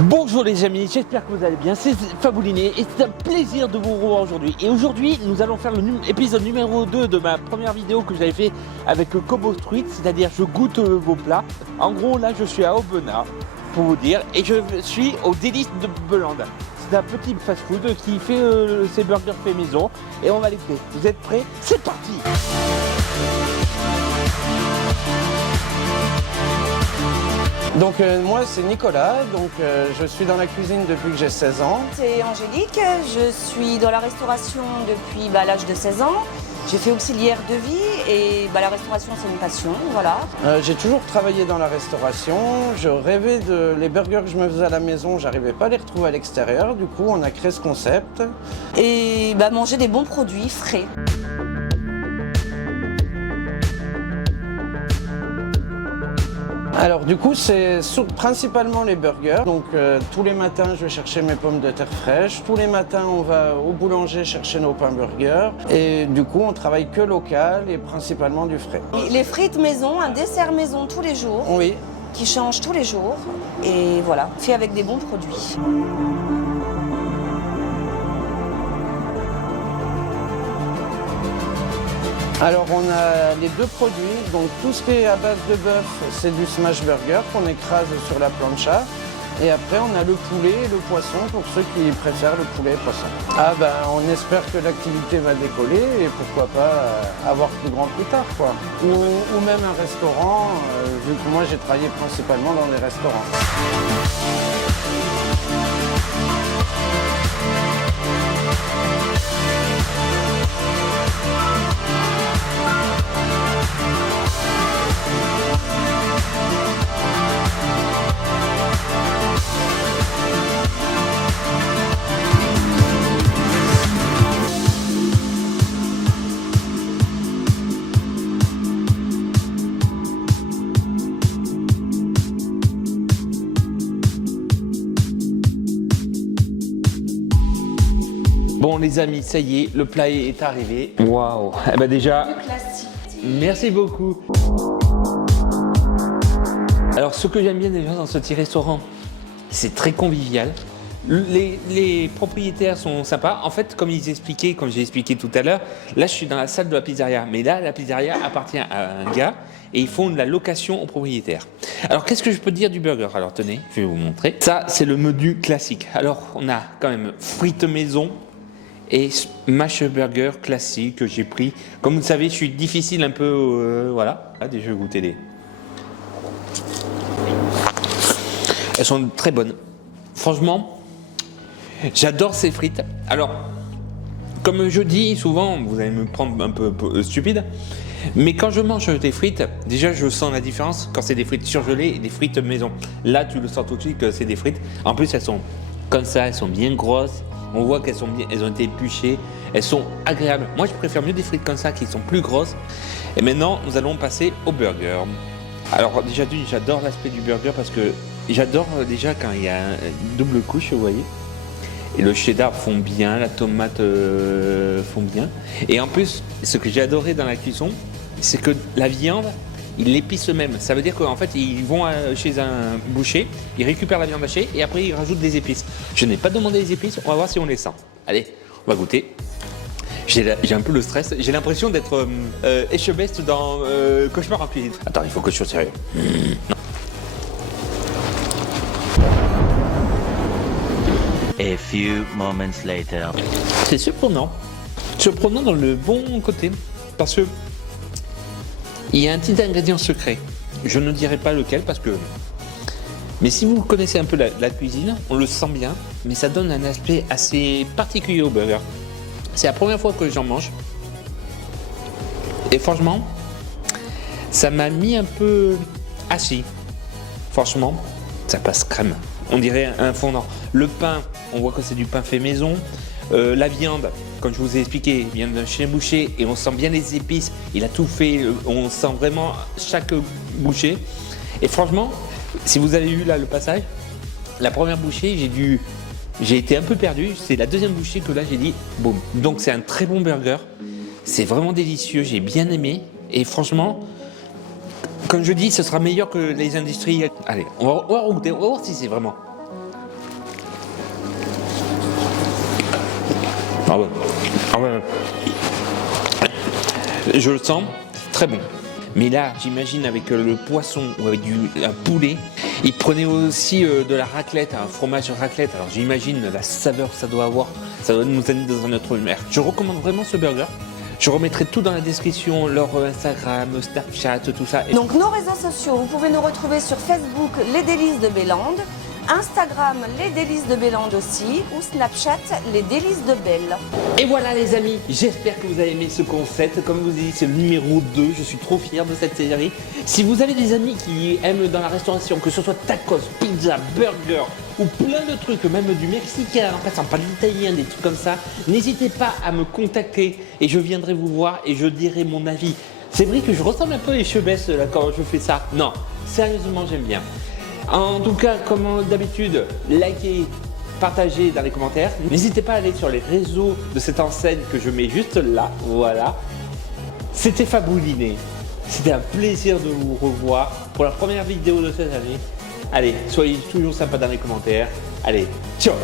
Bonjour les amis, j'espère que vous allez bien, c'est Fabouliné et c'est un plaisir de vous revoir aujourd'hui. Et aujourd'hui, nous allons faire l'épisode numéro 2 de ma première vidéo que j'avais fait avec Kobo Street, c'est-à-dire je goûte vos plats. En gros, là je suis à Aubenas, pour vous dire, et je suis au Délices de Belande. C'est un petit fast-food qui fait ses burgers faits maison et on va les goûter. Vous êtes prêts? C'est parti! Donc moi c'est Nicolas, je suis dans la cuisine depuis que j'ai 16 ans. C'est Angélique, je suis dans la restauration depuis l'âge de 16 ans. J'ai fait auxiliaire de vie et la restauration c'est une passion, voilà. J'ai toujours travaillé dans la restauration, je rêvais les burgers que je me faisais à la maison, j'arrivais pas à les retrouver à l'extérieur, du coup on a créé ce concept. Et manger des bons produits frais. Alors du coup c'est principalement les burgers, donc tous les matins je vais chercher mes pommes de terre fraîches, tous les matins on va au boulanger chercher nos pains burgers et du coup on travaille que local et principalement du frais. Les frites maison, un dessert maison tous les jours, Oui. qui change tous les jours et voilà, fait avec des bons produits. Alors on a les deux produits, donc tout ce qui est à base de bœuf, c'est du smash burger qu'on écrase sur la plancha. Et après on a le poulet et le poisson pour ceux qui préfèrent le poulet et le poisson. On espère que l'activité va décoller et pourquoi pas avoir plus grand plus tard quoi. Ou même un restaurant, vu que moi j'ai travaillé principalement dans les restaurants. Bon les amis, ça y est, le plat est arrivé. Waouh! Eh ben déjà, merci beaucoup. Alors ce que j'aime bien déjà dans ce petit restaurant, c'est très convivial. Les propriétaires sont sympas. En fait, comme j'ai expliqué tout à l'heure, là je suis dans la salle de la pizzeria. Mais là, la pizzeria appartient à un gars et ils font de la location aux propriétaires. Alors qu'est-ce que je peux dire du burger? Alors tenez, je vais vous montrer. Ça, c'est le menu classique. Alors on a quand même frites maison et smash burger classique que j'ai pris. Comme vous le savez, je suis difficile un peu, voilà. Là, déjà, je vais goûter les. Elles sont très bonnes. Franchement, j'adore ces frites. Alors, comme je dis souvent, vous allez me prendre un peu stupide, mais quand je mange des frites, déjà je sens la différence quand c'est des frites surgelées et des frites maison. Là, tu le sens tout de suite que c'est des frites. En plus, elles sont comme ça, elles sont bien grosses. On voit qu'elles elles ont été épluchées, elles sont agréables. Moi, je préfère mieux des frites comme ça qui sont plus grosses. Et maintenant, nous allons passer au burger. Alors déjà, j'adore l'aspect du burger parce que j'adore déjà quand il y a une double couche, vous voyez. Et le cheddar fond bien, la tomate fond bien. Et en plus, ce que j'ai adoré dans la cuisson, c'est que la viande, ils l'épicent eux-mêmes. Ça veut dire qu'en fait, ils vont chez un boucher, ils récupèrent la viande hachée et après ils rajoutent des épices. Je n'ai pas demandé les épices, on va voir si on les sent. Allez, on va goûter. J'ai un peu le stress. J'ai l'impression d'être Etchebest dans Cauchemar en cuisine. Attends, il faut que je sois sérieux. Non. A few moments later. C'est surprenant. Surprenant dans le bon côté. Parce que il y a un petit ingrédient secret. Je ne dirai pas lequel parce que. Mais si vous connaissez un peu la cuisine, on le sent bien, mais ça donne un aspect assez particulier au burger. C'est la première fois que j'en mange. Et franchement, ça m'a mis un peu assis. Franchement, ça passe crème. On dirait un fondant. Le pain, on voit que c'est du pain fait maison. La viande, comme je vous ai expliqué, vient de chez le boucher et on sent bien les épices. Il a tout fait, on sent vraiment chaque bouchée. Et franchement, si vous avez vu là le passage, la première bouchée, j'ai été un peu perdu. C'est la deuxième bouchée que là j'ai dit boum. Donc c'est un très bon burger. C'est vraiment délicieux, j'ai bien aimé. Et franchement, comme je dis, ce sera meilleur que les industriels. Allez, on va goûter, on va voir si c'est vraiment. Ah ouais. Ah ouais. Je le sens, c'est très bon. Mais là, j'imagine avec le poisson ou avec un poulet, il prenait aussi de la raclette, un fromage raclette. Alors j'imagine la saveur que ça doit avoir, ça doit nous amener dans un autre humeur. Je recommande vraiment ce burger. Je remettrai tout dans la description, leur Instagram, Snapchat, tout ça. Donc nos réseaux sociaux, vous pouvez nous retrouver sur Facebook, Les Délices de Bélande, Instagram, Les Délices de Bélande aussi, ou Snapchat, Les Délices de Belle. Et voilà les amis, j'espère que vous avez aimé ce concept. Comme je vous ai dit, c'est le numéro 2, je suis trop fier de cette série. Si vous avez des amis qui aiment dans la restauration, que ce soit tacos, pizza, burger ou plein de trucs, même du mexicain, en passant par l'italien, des trucs comme ça, n'hésitez pas à me contacter et je viendrai vous voir et je dirai mon avis. C'est vrai que je ressemble un peu à Échebesse là quand je fais ça. Non, sérieusement j'aime bien. En tout cas, comme d'habitude, likez, partagez dans les commentaires. N'hésitez pas à aller sur les réseaux de cette enseigne que je mets juste là. Voilà. C'était Fabouliné. C'était un plaisir de vous revoir pour la première vidéo de cette année. Allez, soyez toujours sympas dans les commentaires. Allez, ciao!